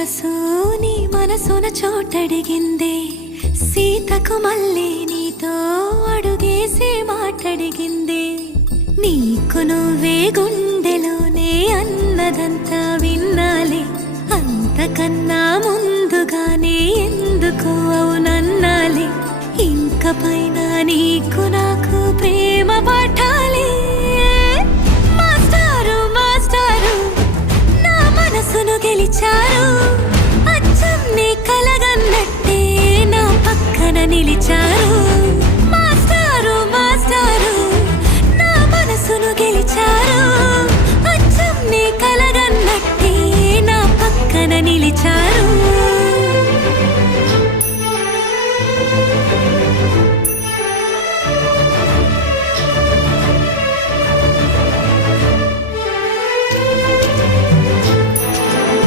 మనసు నీ మనసున చోటడిగిందే, సీతకు మళ్ళీ నీతో అడుగేసి మాటడిగిందే. నీకు నువ్వే గుండెలోనే అన్నదంతా విన్నాలే, అంతకన్నా ముందుగానే ఎందుకు అవునన్నాలే. ఇంక పైన నీకు నాకు ప్రేమ పాఠాలే. మాస్టారు మాస్టారు నా మనసును గెలిచారు, అచ్చం నీ కలగన్నట్టే నా పక్కన నిలిచారు.